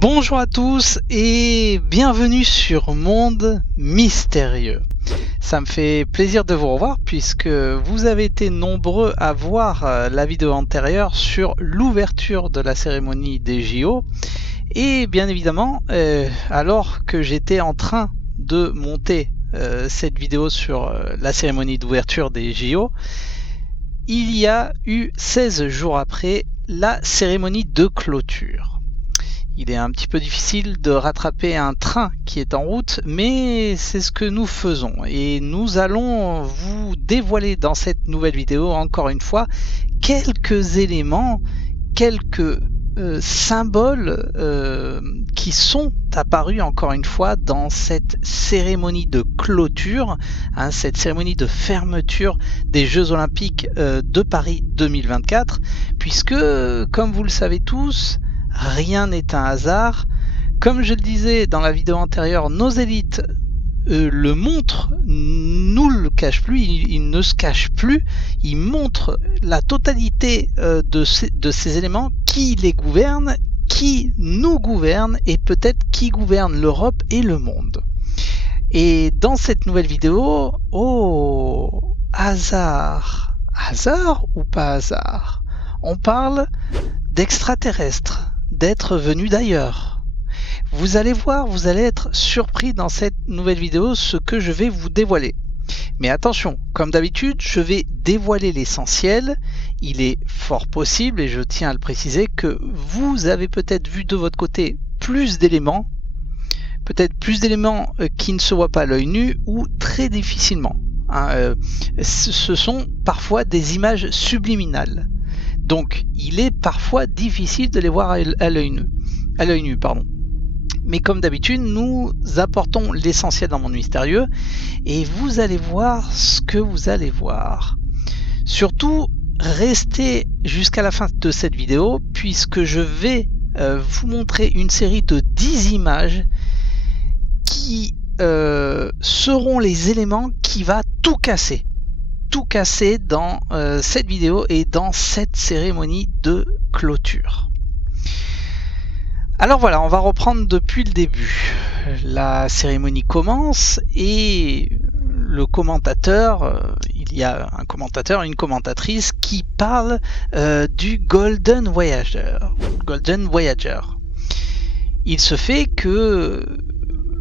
Bonjour à tous et bienvenue sur Monde Mystérieux. Ça me fait plaisir de vous revoir puisque vous avez été nombreux à voir la vidéo antérieure sur l'ouverture de la cérémonie des JO. Et bien évidemment, alors que j'étais en train de monter cette vidéo sur la cérémonie d'ouverture des JO, il y a eu 16 jours après la cérémonie de clôture. Il est un petit peu difficile de rattraper un train qui est en route, mais c'est ce que nous faisons. Et nous allons vous dévoiler dans cette nouvelle vidéo, encore une fois, quelques éléments, quelques symboles qui sont apparus encore une fois dans cette cérémonie de clôture, cette cérémonie de fermeture des Jeux Olympiques de Paris 2024, puisque, comme vous le savez tous, rien n'est un hasard. Comme je le disais dans la vidéo antérieure, nos élites le montrent, nous le cachent plus, ils ne se cachent plus, ils montrent la totalité de ces éléments, qui les gouverne, qui nous gouverne et peut-être qui gouverne l'Europe et le monde. Et dans cette nouvelle vidéo, oh, hasard, hasard ou pas hasard, on parle d'extraterrestres, d'êtres venus d'ailleurs. Vous allez voir, vous allez être surpris dans cette nouvelle vidéo ce que je vais vous dévoiler. Mais attention, comme d'habitude, je vais dévoiler l'essentiel. Il est fort possible, et je tiens à le préciser, que vous avez peut-être vu de votre côté plus d'éléments, peut-être plus d'éléments qui ne se voient pas à l'œil nu ou très difficilement. Ce sont parfois des images subliminales. Donc, il est parfois difficile de les voir à l'œil nu. Mais comme d'habitude, nous apportons l'essentiel dans Monde Mystérieux et vous allez voir ce que vous allez voir. Surtout, restez jusqu'à la fin de cette vidéo puisque je vais vous montrer une série de 10 images qui seront les éléments qui va tout casser dans cette vidéo et dans cette cérémonie de clôture. Alors voilà, on va reprendre depuis le début. La cérémonie commence et le commentateur, il y a un commentateur, une commentatrice qui parle du Golden Voyager. Il se fait que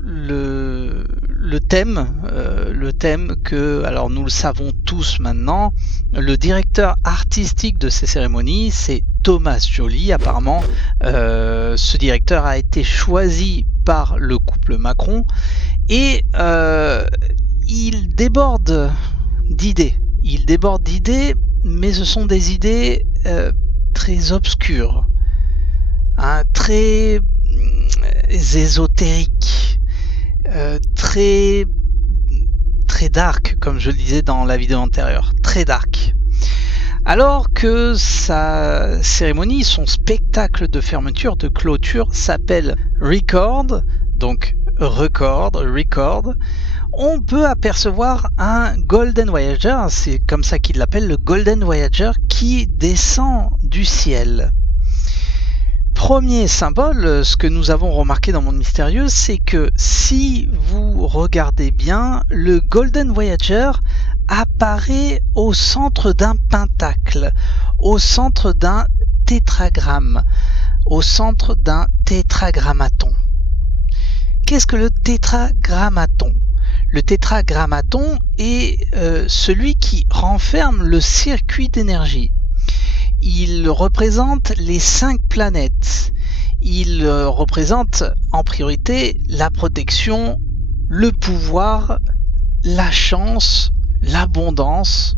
le thème que, alors nous le savons tous maintenant, le directeur artistique de ces cérémonies, c'est Thomas Joly. Apparemment, ce directeur a été choisi par le couple Macron et il déborde d'idées. Mais ce sont des idées très obscures, très ésotériques, très dark, comme je le disais dans la vidéo antérieure, très dark. Alors que sa cérémonie, son spectacle de fermeture, de clôture s'appelle Record, donc record, on peut apercevoir un Golden Voyager, c'est comme ça qu'il l'appelle, le Golden Voyager qui descend du ciel. Premier symbole, ce que nous avons remarqué dans Monde Mystérieux, c'est que si vous regardez bien, le Golden Voyager apparaît au centre d'un pentacle, au centre d'un tétragramme, au centre d'un tétragrammaton. Qu'est-ce que le tétragrammaton ? Le tétragrammaton est celui qui renferme le circuit d'énergie. Il représente les 5 planètes. Il représente en priorité la protection, le pouvoir, la chance, l'abondance.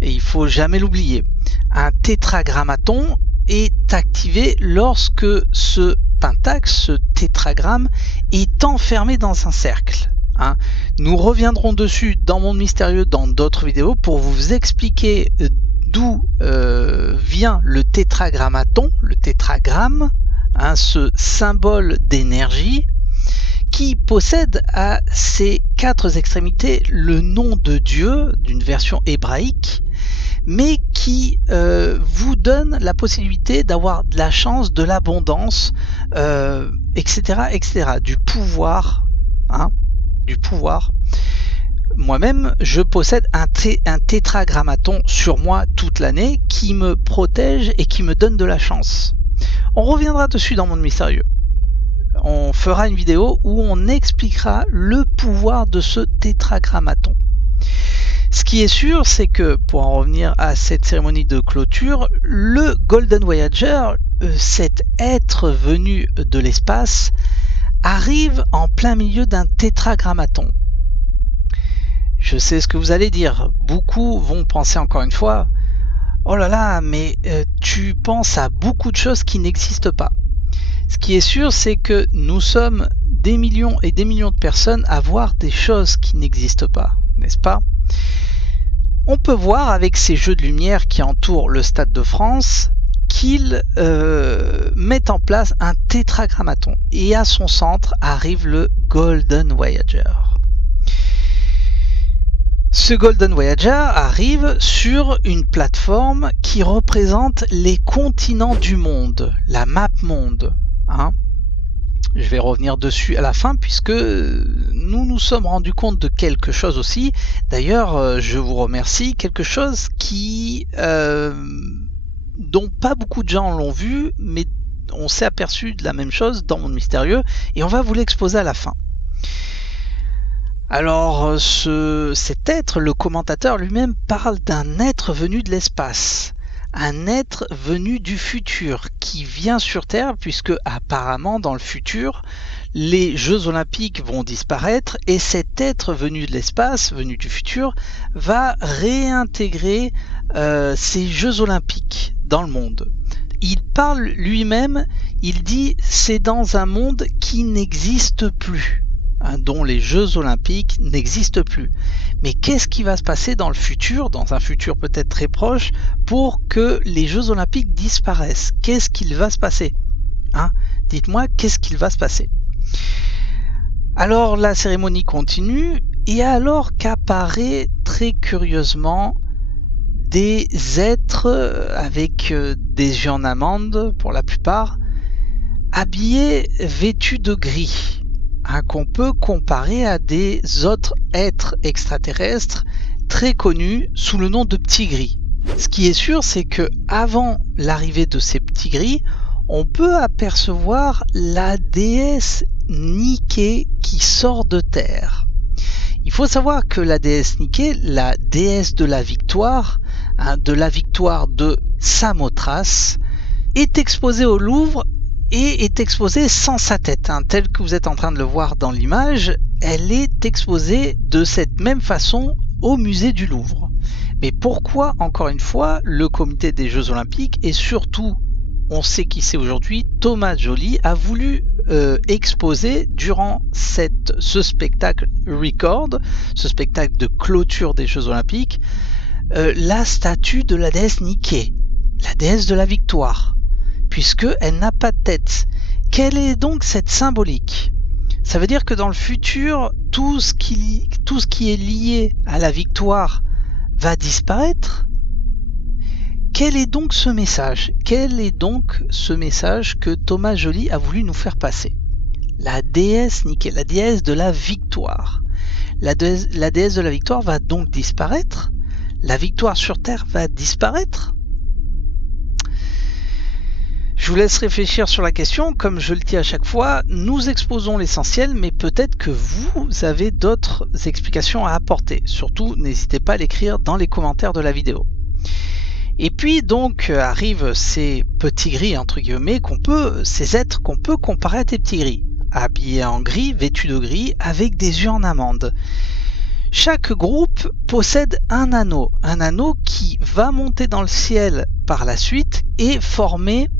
Et il faut jamais l'oublier. Un tétragrammaton est activé lorsque ce pentacle, ce tétragramme, est enfermé dans un cercle. Nous reviendrons dessus dans Monde Mystérieux dans d'autres vidéos pour vous expliquer d'où vient le tétragrammaton, le tétragramme, ce symbole d'énergie qui possède à ses 4 extrémités le nom de Dieu d'une version hébraïque, mais qui qui vous donne la possibilité d'avoir de la chance, de l'abondance, etc., etc., du pouvoir, hein, du pouvoir. Moi-même, je possède un tétragrammaton sur moi toute l'année qui me protège et qui me donne de la chance. On reviendra dessus dans Monde Mystérieux. On fera une vidéo où on expliquera le pouvoir de ce tétragrammaton. Ce qui est sûr, c'est que, pour en revenir à cette cérémonie de clôture, le Golden Voyager, cet être venu de l'espace, arrive en plein milieu d'un tétragrammaton. Je sais ce que vous allez dire. Beaucoup vont penser encore une fois, oh là là, mais tu penses à beaucoup de choses qui n'existent pas. Ce qui est sûr, c'est que nous sommes des millions et des millions de personnes à voir des choses qui n'existent pas, n'est-ce pas? On peut voir avec ces jeux de lumière qui entourent le Stade de France qu'ils mettent en place un tétragrammaton. Et à son centre arrive le Golden Voyager. Ce Golden Voyager arrive sur une plateforme qui représente les continents du monde, la map monde. Hein, je vais revenir dessus à la fin puisque nous nous sommes rendus compte de quelque chose aussi. D'ailleurs, je vous remercie, quelque chose qui dont pas beaucoup de gens l'ont vu, mais on s'est aperçu de la même chose dans Monde Mystérieux et on va vous l'exposer à la fin. Alors, cet être, le commentateur lui-même, parle d'un être venu de l'espace, un être venu du futur, qui vient sur Terre, puisque apparemment dans le futur, les Jeux Olympiques vont disparaître, et cet être venu de l'espace, venu du futur, va réintégrer ces Jeux Olympiques dans le monde. Il parle lui-même, il dit « c'est dans un monde qui n'existe plus ». Dont les Jeux Olympiques n'existent plus. Mais qu'est-ce qui va se passer dans le futur, dans un futur peut-être très proche, pour que les Jeux Olympiques disparaissent? Qu'est-ce qu'il va se passer? Dites-moi, qu'est-ce qu'il va se passer? Alors la cérémonie continue, et alors qu'apparaît très curieusement des êtres avec des yeux en amande pour la plupart, habillés, vêtus de gris. Qu'on peut comparer à des autres êtres extraterrestres très connus sous le nom de petits gris. Ce qui est sûr, c'est que avant l'arrivée de ces petits gris, on peut apercevoir la déesse Nike qui sort de terre. Il faut savoir que la déesse Nike, la déesse de la victoire de Samothrace, est exposée au Louvre et est exposée sans sa tête, telle que vous êtes en train de le voir dans l'image. Elle est exposée de cette même façon au musée du Louvre. Mais pourquoi, encore une fois, le comité des Jeux Olympiques et surtout, on sait qui c'est aujourd'hui, Thomas Joly a voulu exposer durant ce spectacle record, ce spectacle de clôture des Jeux Olympiques, la statue de la déesse Nike, la déesse de la victoire, puisqu'elle n'a pas de tête. Quelle est donc cette symbolique? Ça veut dire que dans le futur, tout ce qui est lié à la victoire va disparaître? Quel est donc ce message? Quel est donc ce message que Thomas Joly a voulu nous faire passer? La déesse Nike, la déesse de la victoire. La déesse de la victoire va donc disparaître? La victoire sur Terre va disparaître? Je vous laisse réfléchir sur la question. Comme je le dis à chaque fois, nous exposons l'essentiel, mais peut-être que vous avez d'autres explications à apporter. Surtout, n'hésitez pas à l'écrire dans les commentaires de la vidéo. Et puis donc arrivent ces petits gris, entre guillemets, ces êtres qu'on peut comparer à des petits gris, habillés en gris, vêtus de gris, avec des yeux en amande. Chaque groupe possède un anneau qui va monter dans le ciel par la suite et former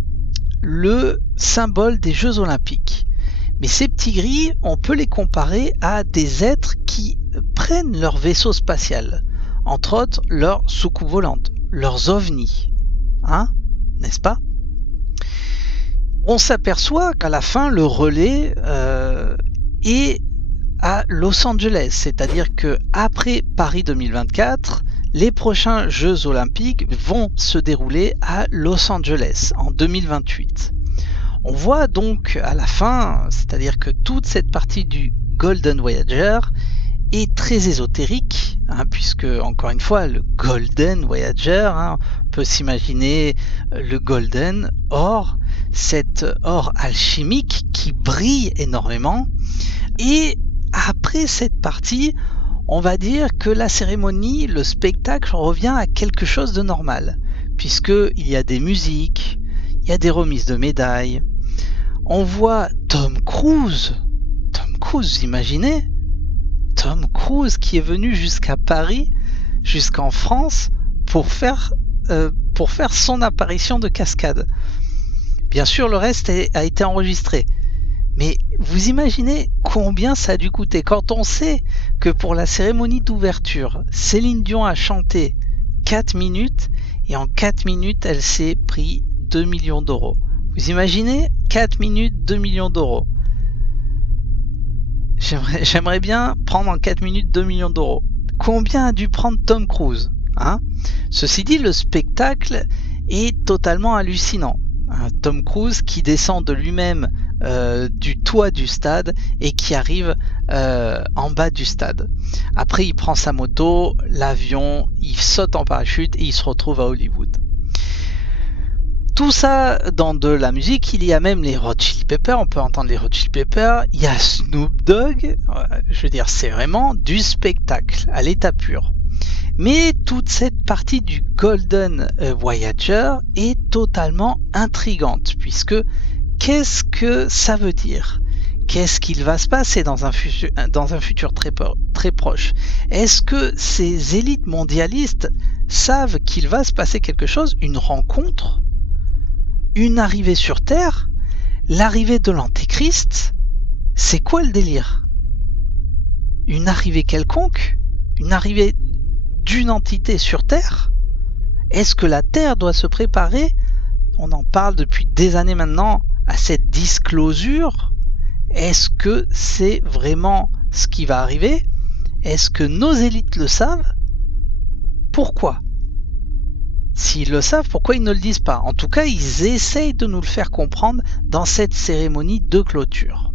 le symbole des Jeux Olympiques. Mais ces petits gris, on peut les comparer à des êtres qui prennent leur vaisseau spatial, entre autres leurs soucoupes volantes, leurs ovnis, n'est-ce pas? On s'aperçoit qu'à la fin, le relais est à Los Angeles, c'est-à-dire que après Paris 2024, Les prochains Jeux Olympiques vont se dérouler à Los Angeles en 2028. On voit donc à la fin, c'est-à-dire que toute cette partie du Golden Voyager est très ésotérique, puisque encore une fois le Golden Voyager, on peut s'imaginer le Golden or, cet or alchimique qui brille énormément. Et après cette partie, on va dire que la cérémonie, le spectacle revient à quelque chose de normal, puisqu'il y a des musiques, il y a des remises de médailles. On voit Tom Cruise, vous imaginez ? Tom Cruise qui est venu jusqu'à Paris, jusqu'en France, pour faire son apparition de cascade. Bien sûr, le reste a été enregistré. Mais vous imaginez combien ça a dû coûter quand on sait que pour la cérémonie d'ouverture, Céline Dion a chanté 4 minutes et en 4 minutes, elle s'est pris 2 millions d'euros. Vous imaginez 4 minutes, 2 millions d'euros. J'aimerais bien prendre en 4 minutes 2 millions d'euros. Combien a dû prendre Tom Cruise ? Ceci dit, le spectacle est totalement hallucinant. Tom Cruise qui descend de lui-même du toit du stade et qui arrive en bas du stade. Après, il prend sa moto, l'avion, il saute en parachute et il se retrouve à Hollywood. Tout ça dans de la musique, il y a même les Red Chili Peppers, on peut entendre les Red Chili Peppers, il y a Snoop Dogg, je veux dire c'est vraiment du spectacle à l'état pur. Mais toute cette partie du Golden Voyager est totalement intrigante, puisque qu'est-ce que ça veut dire ? Qu'est-ce qu'il va se passer dans un futur très proche ? Est-ce que ces élites mondialistes savent qu'il va se passer quelque chose, une rencontre ? Une arrivée sur Terre, l'arrivée de l'Antéchrist, c'est quoi le délire ? Une arrivée quelconque ? Une arrivée d'une entité sur Terre ? Est-ce que la Terre doit se préparer ? On en parle depuis des années maintenant à cette disclosure. Est-ce que c'est vraiment ce qui va arriver ? Est-ce que nos élites le savent ? Pourquoi ? S'ils le savent, pourquoi ils ne le disent pas ? En tout cas, ils essayent de nous le faire comprendre dans cette cérémonie de clôture.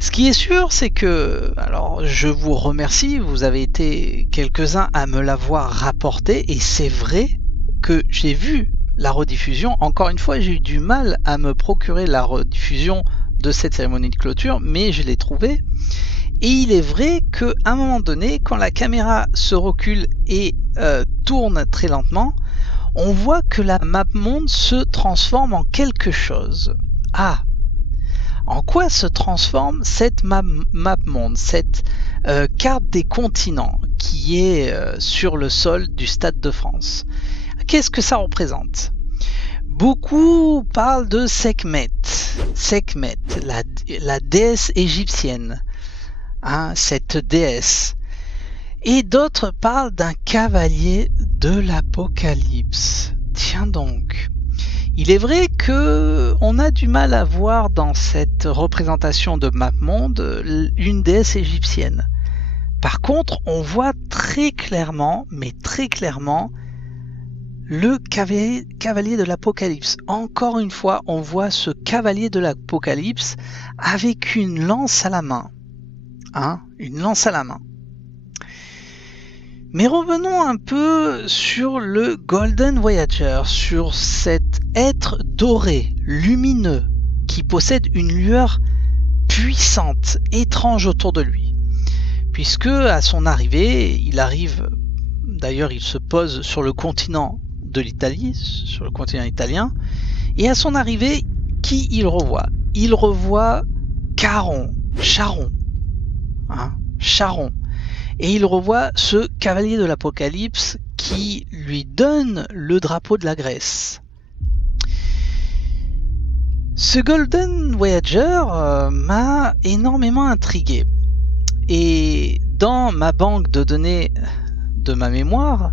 Ce qui est sûr, c'est que, alors je vous remercie, vous avez été quelques-uns à me l'avoir rapporté, et c'est vrai que j'ai vu la rediffusion. Encore une fois, j'ai eu du mal à me procurer la rediffusion de cette cérémonie de clôture, mais je l'ai trouvée. Et il est vrai qu'à un moment donné, quand la caméra se recule et tourne très lentement, on voit que la map monde se transforme en quelque chose. En quoi se transforme cette map monde, cette carte des continents qui est sur le sol du Stade de France ? Qu'est-ce que ça représente ? Beaucoup parlent de Sekhmet, la déesse égyptienne. Cette déesse. Et d'autres parlent d'un cavalier de l'Apocalypse. Tiens donc. Il est vrai que on a du mal à voir dans cette représentation de MapMonde une déesse égyptienne. Par contre, on voit très clairement, le cavalier de l'Apocalypse. Encore une fois, on voit ce cavalier de l'Apocalypse avec une lance à la main. Une lance à la main. Mais revenons un peu sur le Golden Voyager, sur cet être doré, lumineux, qui possède une lueur puissante, étrange autour de lui. Puisque à son arrivée, il se pose sur le continent de l'Italie, sur le continent italien, et à son arrivée, qui il revoit ? Il revoit Charon. Et il revoit ce cavalier de l'Apocalypse qui lui donne le drapeau de la Grèce. Ce Golden Voyager m'a énormément intrigué. Et dans ma banque de données de ma mémoire,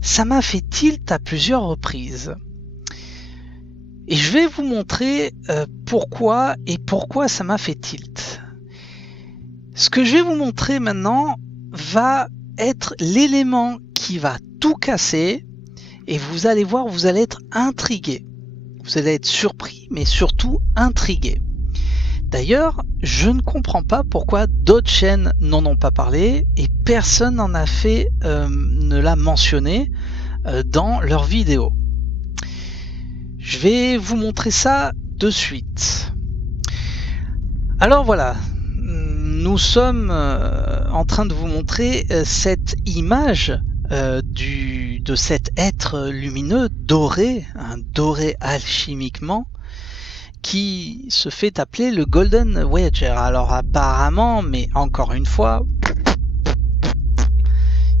ça m'a fait tilt à plusieurs reprises. Et je vais vous montrer pourquoi ça m'a fait tilt. Ce que je vais vous montrer maintenant va être l'élément qui va tout casser, et vous allez voir, vous allez être intrigué. Vous allez être surpris, mais surtout intrigué. D'ailleurs, je ne comprends pas pourquoi d'autres chaînes n'en ont pas parlé et personne n'en a fait, ne l'a mentionné dans leurs vidéos. Je vais vous montrer ça de suite. Alors voilà, nous sommes en train de vous montrer cette image de cet être lumineux doré, un doré alchimiquement, qui se fait appeler le Golden Voyager. Alors apparemment, mais encore une fois,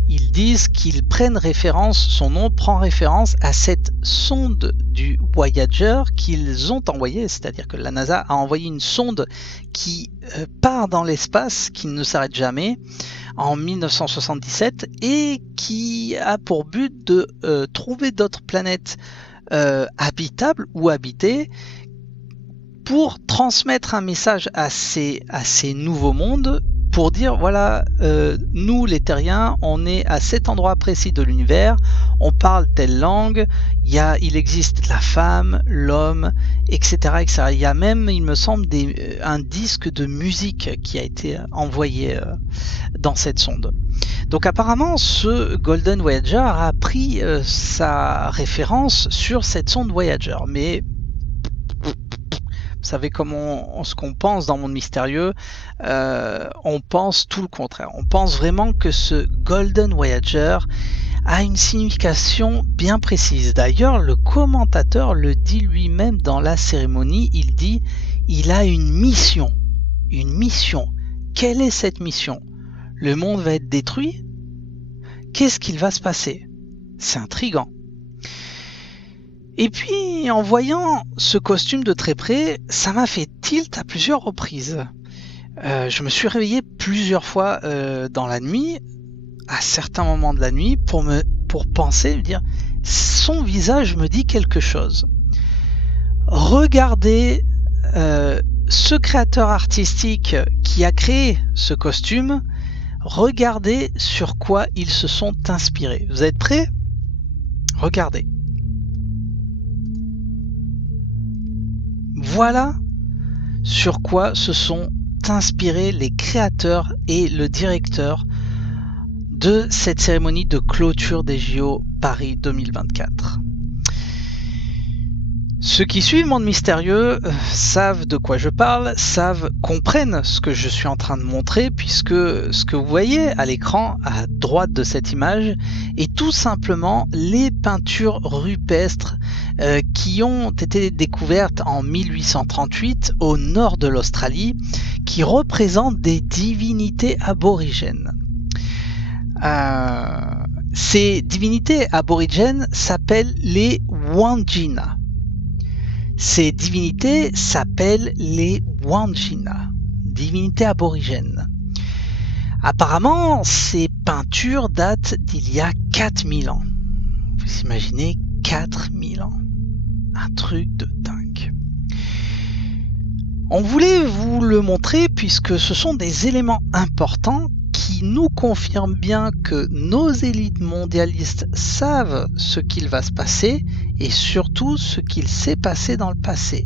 ils disent qu'ils prennent référence, son nom prend référence à cette sonde du Voyager qu'ils ont envoyée, c'est-à-dire que la NASA a envoyé une sonde qui part dans l'espace, qui ne s'arrête jamais, en 1977, et qui a pour but de trouver d'autres planètes habitables ou habitées, pour transmettre un message à ces nouveaux mondes, pour dire voilà, nous les terriens, on est à cet endroit précis de l'univers, on parle telle langue, il existe la femme, l'homme, etc., etc. Il y a même, il me semble, un disque de musique qui a été envoyé dans cette sonde. Donc apparemment, ce Golden Voyager a pris sa référence sur cette sonde Voyager, mais vous savez comment ce qu'on pense dans Monde Mystérieux, on pense tout le contraire. On pense vraiment que ce Golden Voyager a une signification bien précise. D'ailleurs, le commentateur le dit lui-même dans la cérémonie, il dit il a une mission. Une mission. Quelle est cette mission? Le monde va être détruit? Qu'est-ce qu'il va se passer? C'est intriguant. Et puis, en voyant ce costume de très près, ça m'a fait tilt à plusieurs reprises. Je me suis réveillé plusieurs fois dans la nuit, à certains moments de la nuit, pour penser, me dire, son visage me dit quelque chose. Regardez ce créateur artistique qui a créé ce costume, regardez sur quoi ils se sont inspirés. Vous êtes prêts? Regardez. Voilà sur quoi se sont inspirés les créateurs et le directeur de cette cérémonie de clôture des JO Paris 2024. Ceux qui suivent Monde Mystérieux savent de quoi je parle, comprennent ce que je suis en train de montrer, puisque ce que vous voyez à l'écran à droite de cette image est tout simplement les peintures rupestres qui ont été découvertes en 1838 au nord de l'Australie, qui représentent des divinités aborigènes. Ces divinités aborigènes s'appellent les Wandjina. Ces divinités s'appellent les Wandjina, divinités aborigènes. Apparemment, ces peintures datent d'il y a 4000 ans. Vous imaginez 4000 ans. Un truc de dingue. On voulait vous le montrer puisque ce sont des éléments importants qui nous confirment bien que nos élites mondialistes savent ce qu'il va se passer et surtout ce qu'il s'est passé dans le passé.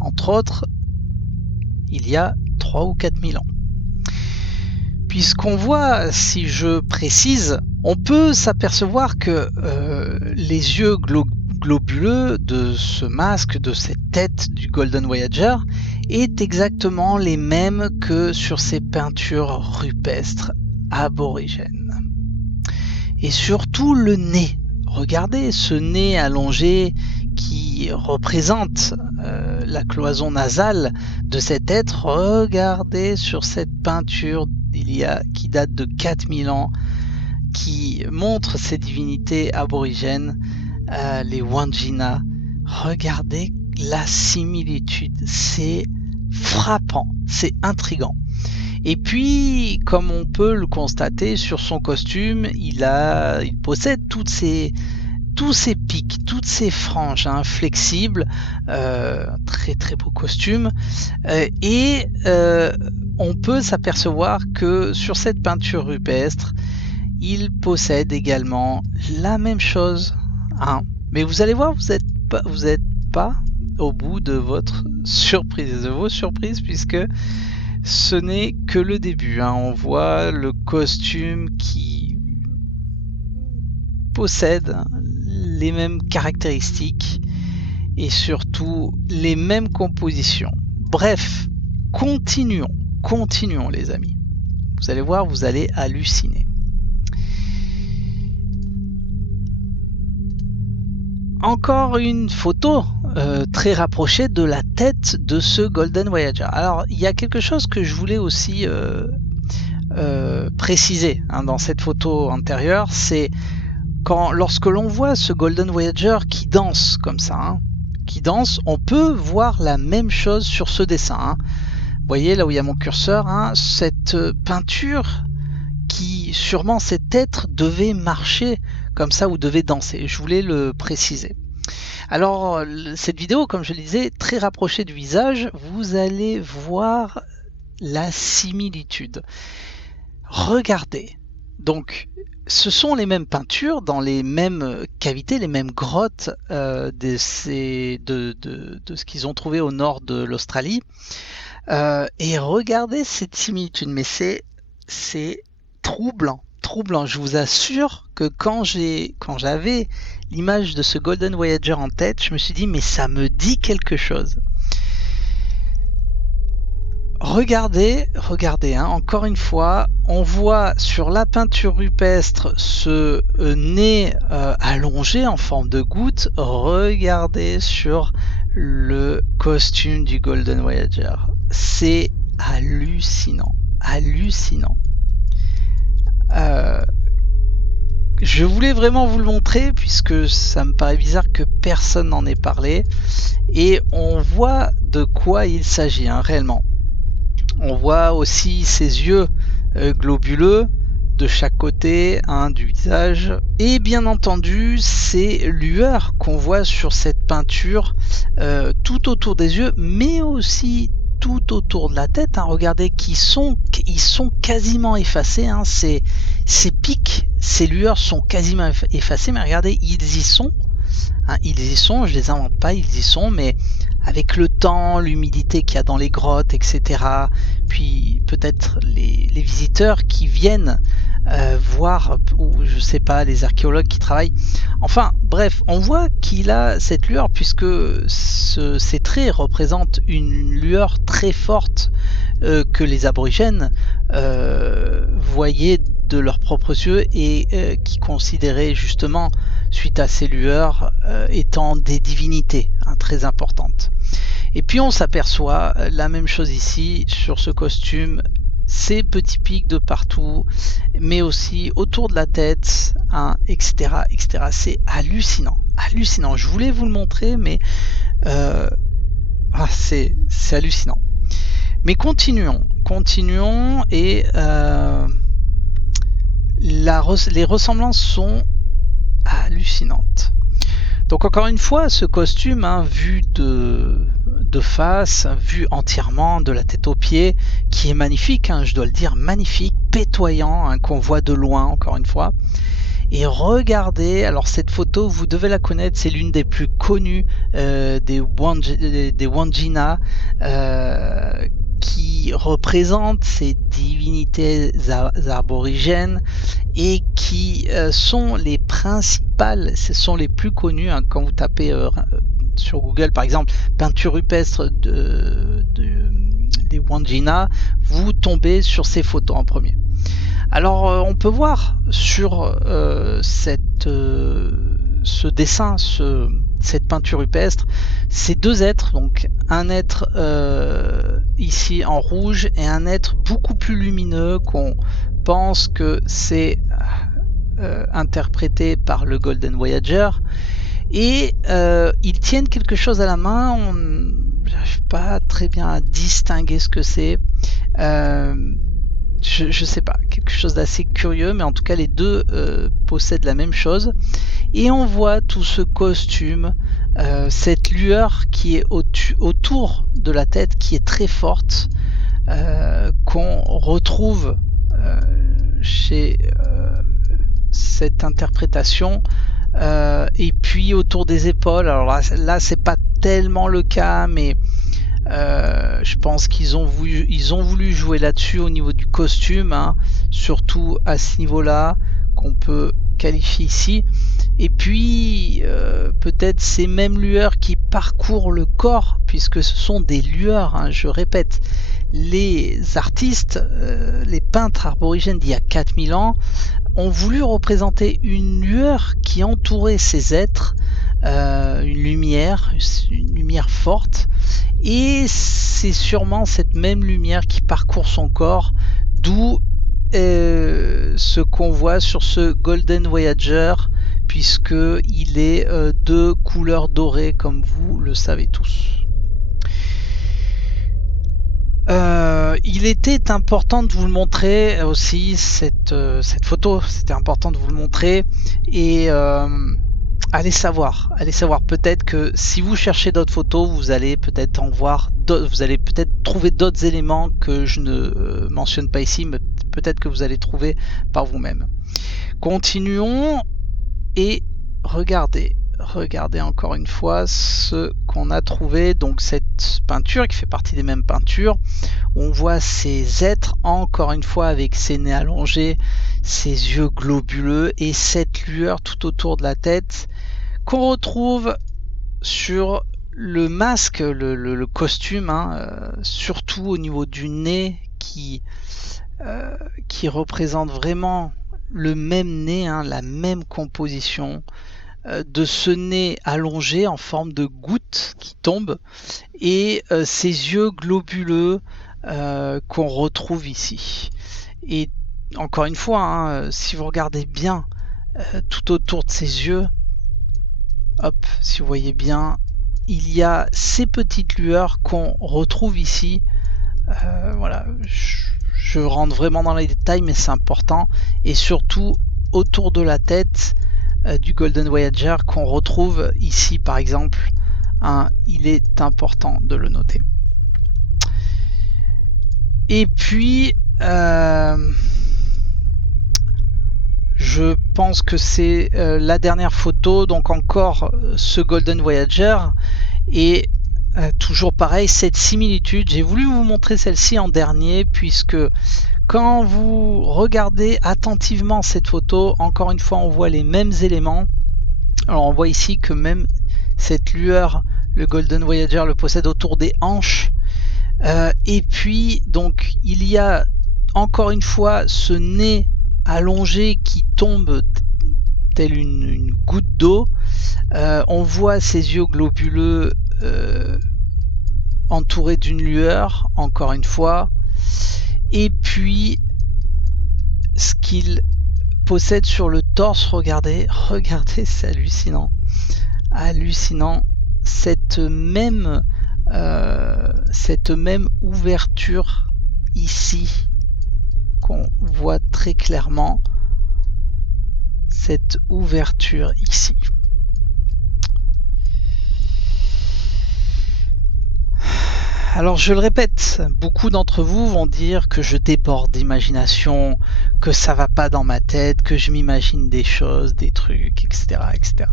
Entre autres, il y a 3 ou 4 000 ans. Puisqu'on voit, si je précise, on peut s'apercevoir que les yeux globuleux de ce masque, de cette tête du Golden Voyager, est exactement les mêmes que sur ces peintures rupestres aborigènes. Et surtout le nez. Regardez ce nez allongé qui représente la cloison nasale de cet être. Regardez sur cette peinture qui date de 4000 ans, qui montre ces divinités aborigènes, les Wandjina. Regardez la similitude, c'est frappant, c'est intriguant. Et puis, comme on peut le constater sur son costume, il possède tous ces pics, toutes ces franges flexibles, très très beau costume, on peut s'apercevoir que sur cette peinture rupestre, il possède également la même chose, hein. Mais vous allez voir, vous êtes pas au bout de vos surprises, puisque ce n'est que le début, hein. On voit le costume qui possède les mêmes caractéristiques et surtout les mêmes compositions. Bref, continuons les amis. Vous allez voir, vous allez halluciner. Encore une photo très rapprochée de la tête de ce Golden Voyager. Alors, il y a quelque chose que je voulais aussi préciser, hein, dans cette photo antérieure, c'est lorsque l'on voit ce Golden Voyager qui danse comme ça, hein, on peut voir la même chose sur ce dessin, hein. Vous voyez là où il y a mon curseur, hein, cette peinture qui, sûrement cet être devait marcher comme ça ou devait danser. Je voulais le préciser. Alors cette vidéo, comme je le disais, très rapprochée du visage, vous allez voir la similitude. Regardez, donc ce sont les mêmes peintures dans les mêmes cavités, les mêmes grottes de ce qu'ils ont trouvé au nord de l'Australie. Et regardez cette similitude, mais c'est troublant. Je vous assure que quand j'avais l'image de ce Golden Voyager en tête, je me suis dit mais ça me dit quelque chose. Regardez, hein, encore une fois, on voit sur la peinture rupestre ce nez allongé en forme de goutte. Regardez sur le costume du Golden Voyager. C'est hallucinant. Je voulais vraiment vous le montrer puisque ça me paraît bizarre que personne n'en ait parlé. Et on voit de quoi il s'agit, hein, réellement. On voit aussi ses yeux globuleux de chaque côté, hein, du visage. Et bien entendu, ces lueurs qu'on voit sur cette peinture tout autour des yeux, mais aussi tout autour de la tête, hein. Regardez qu'ils sont quasiment effacés, hein. Ces pics, ces lueurs sont quasiment effacées, mais regardez, ils y sont, hein, je les invente pas, ils y sont, mais avec le temps, l'humidité qu'il y a dans les grottes, etc. Puis peut-être les visiteurs qui viennent voir, ou je sais pas, les archéologues qui travaillent. Enfin, bref, on voit qu'il a cette lueur puisque ces traits représentent une lueur très forte que les aborigènes voyaient de leurs propres yeux et qui considéraient justement, suite à ces lueurs, étant des divinités, hein, très importantes. Et puis on s'aperçoit la même chose ici sur ce costume, ces petits pics de partout, mais aussi autour de la tête, hein, etc. C'est hallucinant. Je voulais vous le montrer, mais c'est hallucinant. Mais continuons et les ressemblances sont hallucinantes. Donc encore une fois, ce costume, hein, vu de face, vu entièrement de la tête aux pieds, qui est magnifique, hein, je dois le dire, magnifique, pétoyant, hein, qu'on voit de loin encore une fois. Et regardez, alors cette photo, vous devez la connaître, c'est l'une des plus connues des Wandjina, qui représente ces divinités aborigènes et qui sont les principales, ce sont les plus connues, hein, quand vous tapez sur Google par exemple peinture rupestre des Wandjina, vous tombez sur ces photos en premier. Alors on peut voir sur ce dessin, cette peinture rupestre, ces deux êtres, donc un être ici en rouge et un être beaucoup plus lumineux qu'on pense que c'est interprété par le Golden Voyager, et ils tiennent quelque chose à la main. On n'arrive pas très bien à distinguer ce que c'est. Je sais pas, quelque chose d'assez curieux, mais en tout cas les deux possèdent la même chose. Et on voit tout ce costume, cette lueur qui est autour de la tête, qui est très forte, qu'on retrouve chez cette interprétation. Et puis autour des épaules, alors là c'est pas tellement le cas, mais je pense qu'ils ont voulu jouer là-dessus au niveau du costume, hein, surtout à ce niveau-là qu'on peut qualifier ici. Et puis peut-être ces mêmes lueurs qui parcourent le corps, puisque ce sont des lueurs, hein, je répète. Les artistes, les peintres aborigènes d'il y a 4000 ans ont voulu représenter une lueur qui entourait ces êtres, une lumière forte, et c'est sûrement cette même lumière qui parcourt son corps, d'où ce qu'on voit sur ce Golden Voyager, puisque il est de couleur dorée, comme vous le savez tous. Il était important de vous le montrer aussi, cette photo, c'était important de vous le montrer, et allez savoir, peut-être que si vous cherchez d'autres photos, vous allez peut-être en voir d'autres, vous allez peut-être trouver d'autres éléments que je ne mentionne pas ici, mais peut-être que vous allez trouver par vous-même. Continuons et regardez encore une fois ce qu'on a trouvé. Donc cette peinture qui fait partie des mêmes peintures, on voit ces êtres encore une fois avec ses nez allongés, ses yeux globuleux et cette lueur tout autour de la tête qu'on retrouve sur le masque, le costume, hein, surtout au niveau du nez qui représente vraiment le même nez, hein, la même composition, de ce nez allongé en forme de goutte qui tombe, et ces yeux globuleux qu'on retrouve ici. Et encore une fois, hein, si vous regardez bien tout autour de ces yeux, hop, si vous voyez bien, il y a ces petites lueurs qu'on retrouve ici. Voilà, je rentre vraiment dans les détails, mais c'est important, et surtout autour de la tête du Golden Voyager qu'on retrouve ici par exemple, hein, il est important de le noter. Et puis je pense que c'est la dernière photo, donc encore ce Golden Voyager, et toujours pareil, cette similitude, j'ai voulu vous montrer celle-ci en dernier, puisque quand vous regardez attentivement cette photo, encore une fois on voit les mêmes éléments. Alors on voit ici que même cette lueur, le Golden Voyager le possède autour des hanches, et puis donc il y a encore une fois ce nez allongé qui tombe telle une goutte d'eau. On voit ses yeux globuleux entourés d'une lueur, encore une fois, et puis ce qu'il possède sur le torse, regardez, c'est hallucinant, cette même ouverture ici qu'on voit très clairement, cette ouverture ici. Alors je le répète, beaucoup d'entre vous vont dire que je déborde d'imagination, que ça va pas dans ma tête, que je m'imagine des choses, des trucs, etc. etc.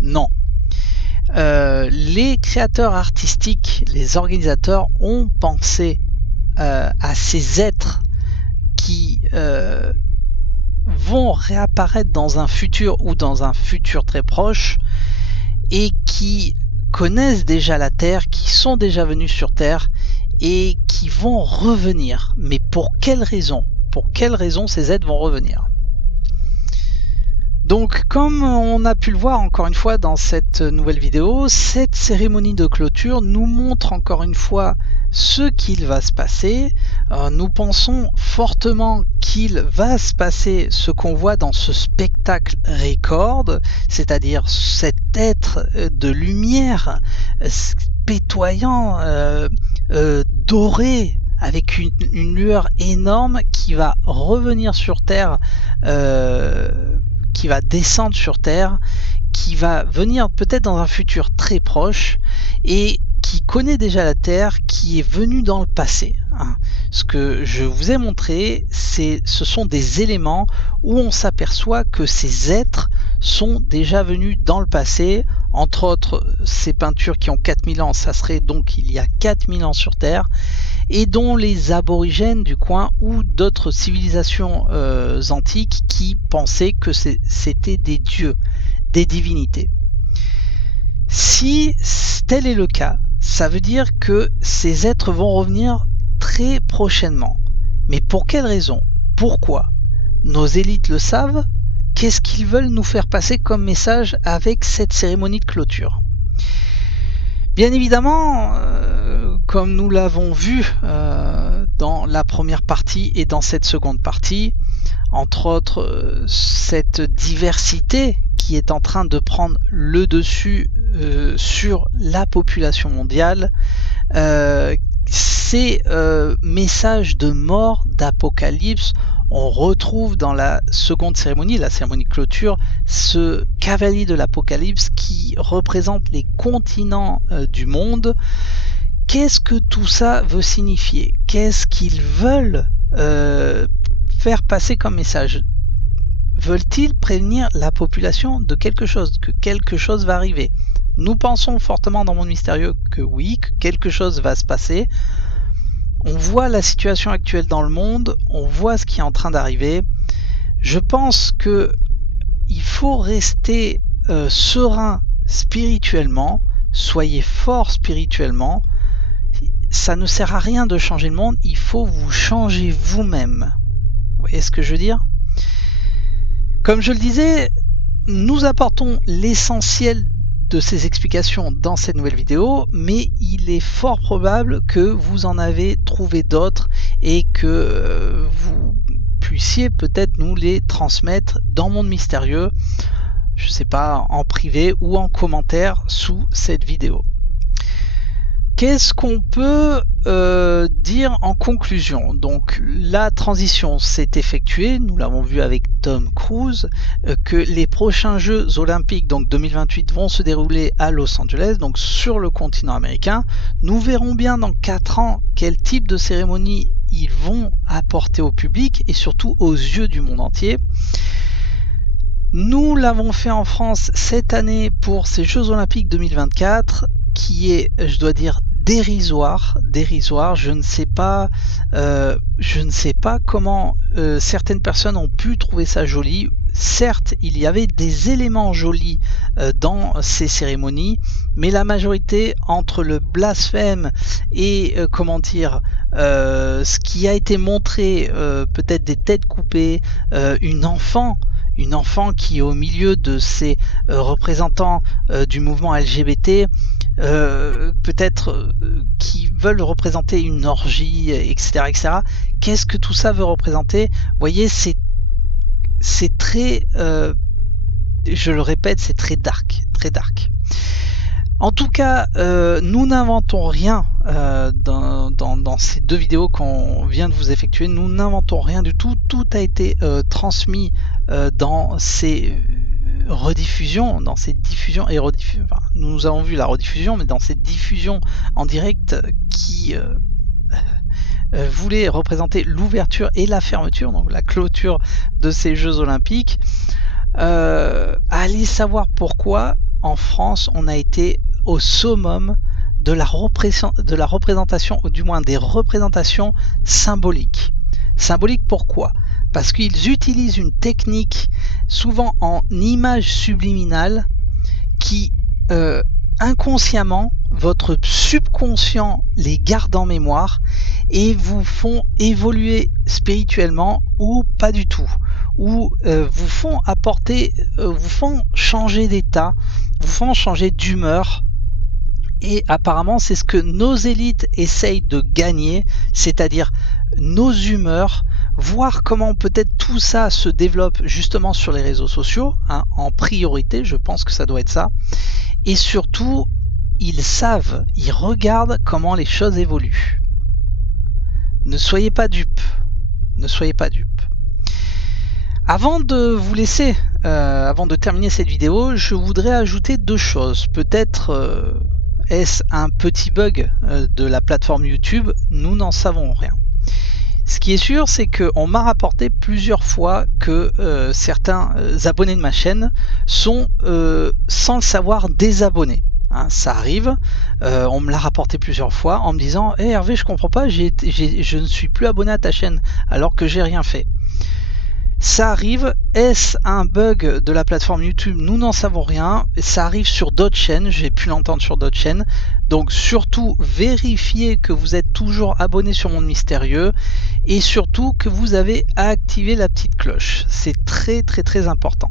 Non. Les créateurs artistiques, les organisateurs ont pensé à ces êtres qui vont réapparaître dans un futur ou dans un futur très proche et qui connaissent déjà la Terre, qui sont déjà venus sur Terre et qui vont revenir. Mais pour quelle raison? Pour quelle raison ces êtres vont revenir? Donc comme on a pu le voir encore une fois dans cette nouvelle vidéo, cette cérémonie de clôture nous montre encore une fois ce qu'il va se passer. Nous pensons fortement qu'il va se passer ce qu'on voit dans ce spectacle record, c'est-à-dire cet être de lumière pétoyant, doré, avec une lueur énorme qui va revenir sur Terre, qui va descendre sur Terre, qui va venir peut-être dans un futur très proche et qui connaît déjà la Terre, qui est venu dans le passé. Ce que je vous ai montré, ce sont des éléments où on s'aperçoit que ces êtres sont déjà venus dans le passé. Entre autres, ces peintures qui ont 4000 ans, ça serait donc il y a 4000 ans sur Terre, et dont les aborigènes du coin ou d'autres civilisations antiques qui pensaient que c'était des dieux, des divinités. Si tel est le cas, ça veut dire que ces êtres vont revenir très prochainement. Mais pour quelle raison? Pourquoi? Nos élites le savent? Qu'est-ce qu'ils veulent nous faire passer comme message avec cette cérémonie de clôture? Bien évidemment, comme nous l'avons vu dans la première partie et dans cette seconde partie, entre autres cette diversité qui est en train de prendre le dessus sur la population mondiale, ces messages de mort, d'apocalypse, on retrouve dans la seconde cérémonie, la cérémonie de clôture, ce cavalier de l'apocalypse qui représente les continents du monde. Qu'est-ce que tout ça veut signifier? Qu'est-ce qu'ils veulent faire passer comme message? Veulent-ils prévenir la population de quelque chose, que quelque chose va arriver? Nous pensons fortement dans Monde Mystérieux que oui, que quelque chose va se passer. On voit la situation actuelle dans le monde, on voit ce qui est en train d'arriver. Je pense que il faut rester serein spirituellement, soyez fort spirituellement. Ça ne sert à rien de changer le monde, il faut vous changer vous-même. Vous voyez ce que je veux dire? Comme je le disais, nous apportons l'essentiel de ces explications dans cette nouvelle vidéo, mais il est fort probable que vous en avez trouvé d'autres et que vous puissiez peut-être nous les transmettre dans Monde Mystérieux, je sais pas, en privé ou en commentaire sous cette vidéo. Qu'est-ce qu'on peut dire en conclusion? Donc la transition s'est effectuée, nous l'avons vu avec Tom Cruise, que les prochains Jeux Olympiques donc 2028 vont se dérouler à Los Angeles, donc sur le continent américain. Nous verrons bien dans 4 ans quel type de cérémonie ils vont apporter au public et surtout aux yeux du monde entier. Nous l'avons fait en France cette année pour ces Jeux Olympiques 2024, qui est, je dois dire, dérisoire. Je ne sais pas comment certaines personnes ont pu trouver ça joli. Certes, il y avait des éléments jolis dans ces cérémonies, mais la majorité, entre le blasphème et ce qui a été montré, peut-être des têtes coupées, une enfant qui est au milieu de ces représentants du mouvement LGBT, peut-être qui veulent représenter une orgie, etc., etc. Qu'est-ce que tout ça veut représenter? Vous voyez, c'est très, je le répète, c'est très dark. En tout cas, nous n'inventons rien dans ces deux vidéos qu'on vient de vous effectuer. Nous n'inventons rien du tout. Tout a été transmis dans ces rediffusions, dans ces diffusions et rediffusions. Enfin, nous avons vu la rediffusion, mais dans ces diffusions en direct qui voulaient représenter l'ouverture et la fermeture, donc la clôture de ces Jeux Olympiques. Allez savoir pourquoi en France on a été au summum de la représentation, ou du moins des représentations symboliques. Symboliques pourquoi? Parce qu'ils utilisent une technique souvent en images subliminales qui inconsciemment, votre subconscient les garde en mémoire et vous font évoluer spirituellement ou pas du tout, ou vous font changer d'état, vous font changer d'humeur. Et apparemment c'est ce que nos élites essayent de gagner, c'est-à-dire nos humeurs, voir comment peut-être tout ça se développe justement sur les réseaux sociaux, hein, en priorité, je pense que ça doit être ça. Et surtout, ils savent, ils regardent comment les choses évoluent. Ne soyez pas dupes, ne soyez pas dupes. Avant de vous laisser, avant de terminer cette vidéo, je voudrais ajouter deux choses. Peut-être est-ce un petit bug de la plateforme YouTube, nous n'en savons rien. Ce qui est sûr, c'est qu'on m'a rapporté plusieurs fois que certains abonnés de ma chaîne sont, sans le savoir, désabonnés. Hein, ça arrive, on me l'a rapporté plusieurs fois en me disant hey Hervé, je comprends pas, je ne suis plus abonné à ta chaîne alors que j'ai rien fait. Ça arrive. Est-ce un bug de la plateforme YouTube? Nous n'en savons rien. Ça arrive sur d'autres chaînes, j'ai pu l'entendre sur d'autres chaînes. Donc surtout, vérifiez que vous êtes toujours abonné sur Monde Mystérieux et surtout que vous avez activé la petite cloche. C'est très important.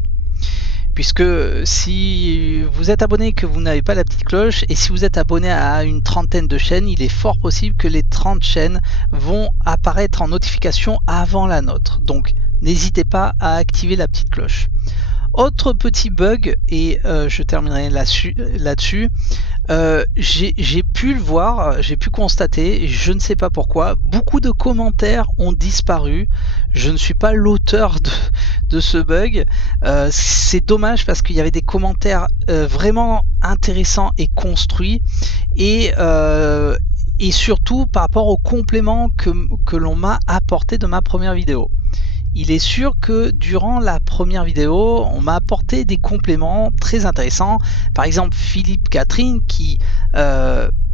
Puisque si vous êtes abonné et que vous n'avez pas la petite cloche, et si vous êtes abonné à une trentaine de chaînes, il est fort possible que les 30 chaînes vont apparaître en notification avant la nôtre. Donc n'hésitez pas à activer la petite cloche. Autre petit bug, et je terminerai là-dessus, j'ai pu le voir, j'ai pu constater, je ne sais pas pourquoi, beaucoup de commentaires ont disparu. Je ne suis pas l'auteur de ce bug. C'est dommage parce qu'il y avait des commentaires vraiment intéressants et construits, et surtout par rapport aux compléments que l'on m'a apporté de ma première vidéo. Il est sûr que durant la première vidéo, on m'a apporté des compléments très intéressants. Par exemple, Philippe Catherine qui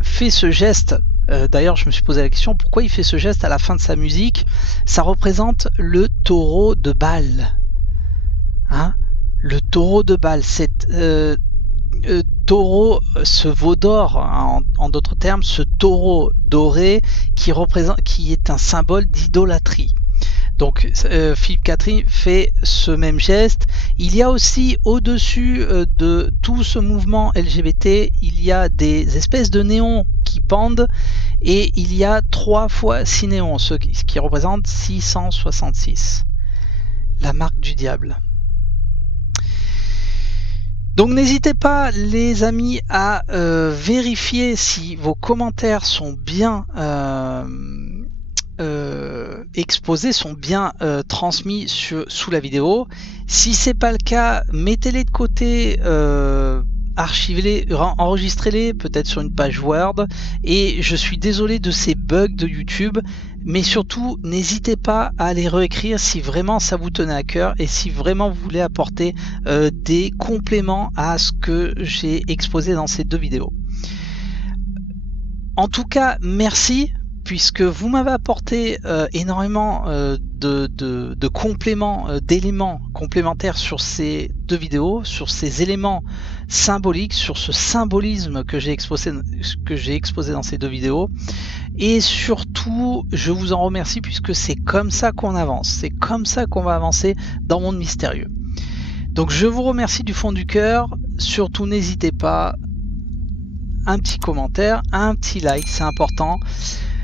fait ce geste. D'ailleurs, je me suis posé la question, pourquoi il fait ce geste à la fin de sa musique? Ça représente le taureau de Baal. Hein, le taureau de Baal, c'est taureau, ce veau d'or, hein, en d'autres termes, ce taureau doré qui est un symbole d'idolâtrie. Donc Philippe Catherine fait ce même geste. Il y a aussi au-dessus de tout ce mouvement LGBT, il y a des espèces de néons qui pendent, et il y a 3 fois 6 néons, ce qui représente 666. La marque du diable. Donc n'hésitez pas les amis à vérifier si vos commentaires sont bien exposés, sont bien transmis sous la vidéo. Si c'est pas le cas, mettez-les de côté, archivez-les, enregistrez-les peut-être sur une page Word. Et je suis désolé de ces bugs de YouTube, mais surtout n'hésitez pas à les réécrire si vraiment ça vous tenait à cœur et si vraiment vous voulez apporter des compléments à ce que j'ai exposé dans ces 2 vidéos. En tout cas, merci, puisque vous m'avez apporté énormément de compléments, d'éléments complémentaires sur ces 2 vidéos, sur ces éléments symboliques, sur ce symbolisme que j'ai exposé dans ces 2 vidéos. Et surtout, je vous en remercie, puisque c'est comme ça qu'on avance, c'est comme ça qu'on va avancer dans Monde Mystérieux. Donc je vous remercie du fond du cœur. Surtout n'hésitez pas, un petit commentaire, un petit like, c'est important.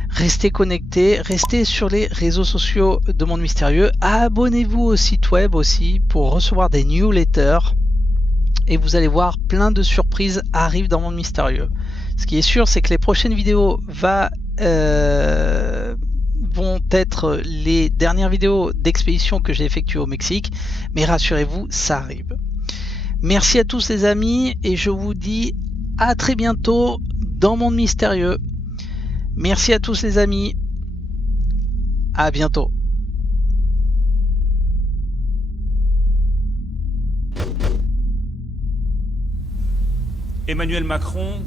Restez connectés, restez sur les réseaux sociaux de Monde Mystérieux. Abonnez-vous au site web aussi pour recevoir des newsletters. Et vous allez voir, plein de surprises arrivent dans Monde Mystérieux. Ce qui est sûr, c'est que les prochaines vidéos vont être les dernières vidéos d'expédition que j'ai effectuées au Mexique. Mais rassurez-vous, ça arrive. Merci à tous les amis et je vous dis à très bientôt dans Monde Mystérieux. Merci à tous les amis. À bientôt. Emmanuel Macron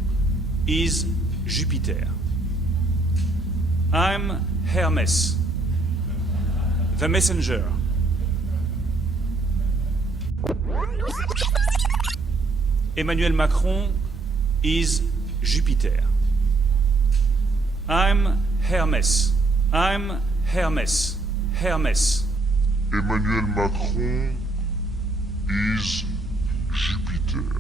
is Jupiter. I'm Hermes, the messenger. Emmanuel Macron is Jupiter. I'm Hermes. I'm Hermes. Hermes. Emmanuel Macron is Jupiter.